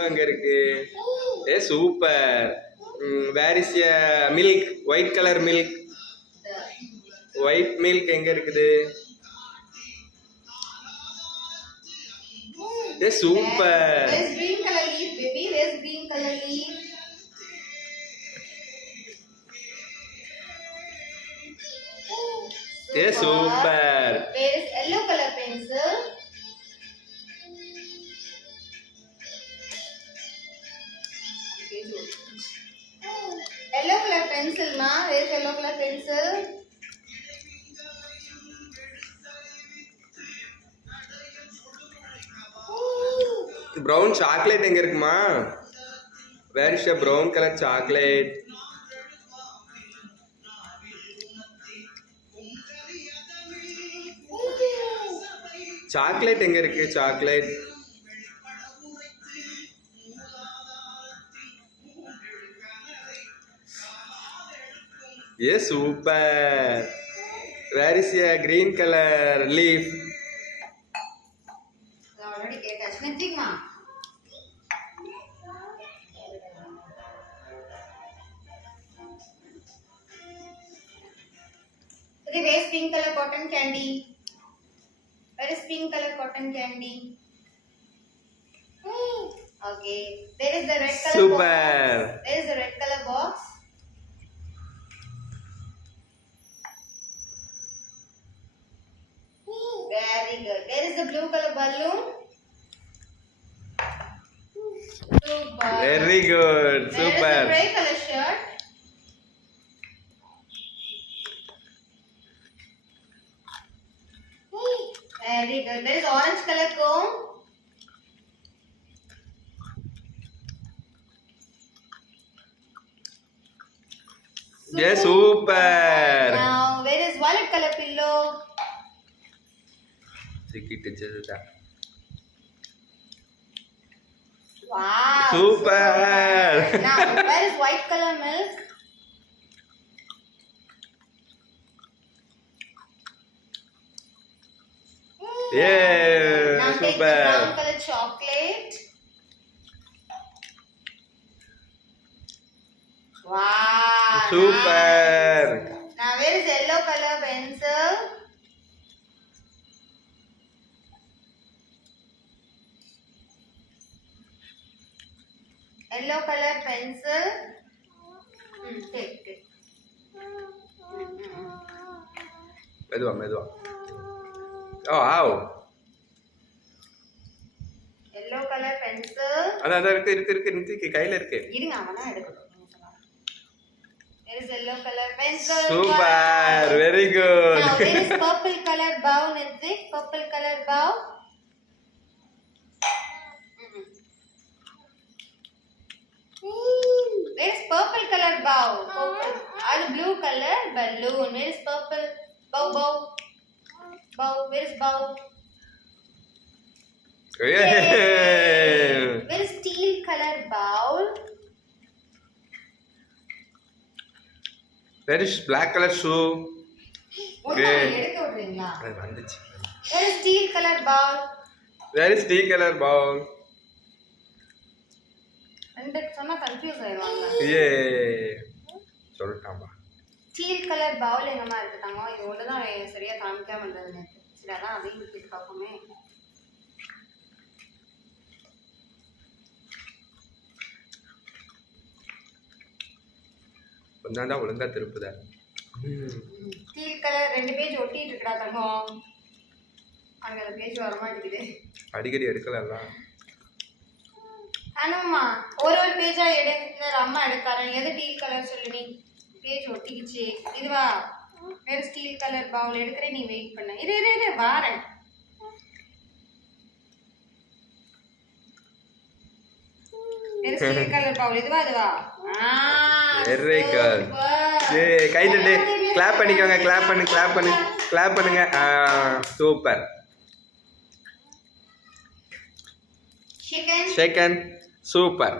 அங்க இருக்கு. ஏ super. Where is a milk? White colour milk. White milk எங்க இருக்குது? ஏ super. There's green color leaf, baby. There's green color leaf. ஏ super. There is yellow color pencil. Yellow color pencil, ma. Where is yellow color pencil? Brown chocolate எங்க இருக்குமா? Where is a brown colour chocolate? Chocolate எங்க இருக்கு? சாக்லேட் ये super. Where is a green color leaf? Already get us nothing, ma. Okay, where is pink color cotton candy? Where is pink color cotton candy? Okay, there is the red color super box. There is the red color box. Very good. Where is the blue color balloon? Super. Very good. Super. Where is the gray color shirt? Very good. There is orange color comb. Yeah, super. Now, where is violet color pillow? Wow. Super. Now, where is white color milk? Yeah, now take the super. brown color chocolate. Wow. Super. Nice. Now, where is yellow color pencil? Yellow color pencil. Take. மெதுவா. Oh, wow. Yellow color pencil. அதான் இருக்கு கையில இருக்கு. இருங்க அவனா எடுக்கணும். There is yellow color pencil. Super. Very good. Now there is purple color bow, Nitik. Purple color bow. Where is purple color bow? Purple. And blue color balloon. Where is purple bow? Bow. Where is bow? Yeah. Where is teal color bowl? Where is black color shoe? எடுக்க விடுறீங்களா? வந்துச்சு. Where is teal color bowl? Where is tea color bowl? ரெண்டு சொன்னா கன்ஃபியூஸ் ஆயிடுவாங்க. ஏ சொல்லிட்டாம்பா. Deal colour Pavul எங்கம்மா இருக்குதாங்க? இது ஒன்று தான் சரியா காமிக்காம இருந்தது நேற்று. சரி அதான் அதையும் விட்டு பார்ப்போமே. கொஞ்சம் ஒழுங்கா திருப்புத. டீல் கலர் 2 பேஜ் ஒட்டிட்டு இருக்கடா தங்கம். அங்க பேஜ் வர மாட்டேங்குது. அடிக்கடி எடுக்கலல்ல. அனுமா ஒரு பேஜா எடு. அம்மா எடுக்கறேன். எது டீல் கலர் சொல்லு நீ. பேஜ் ஒட்டிக்கிச்சு. இதுவா? வேற ஸ்டீல் கலர் பவுல் எடுக்கறேன், நீ வெயிட் பண்ணு. இரு வாரேன். வேற ஸ்டீல் கலர் பவுல் இதுவா? Very good. ஏ கை தட்டு. கிளாப் பண்ணிக்கோங்க. கிளாப் பண்ணுங்க. சூப்பர். Chicken. Second, super.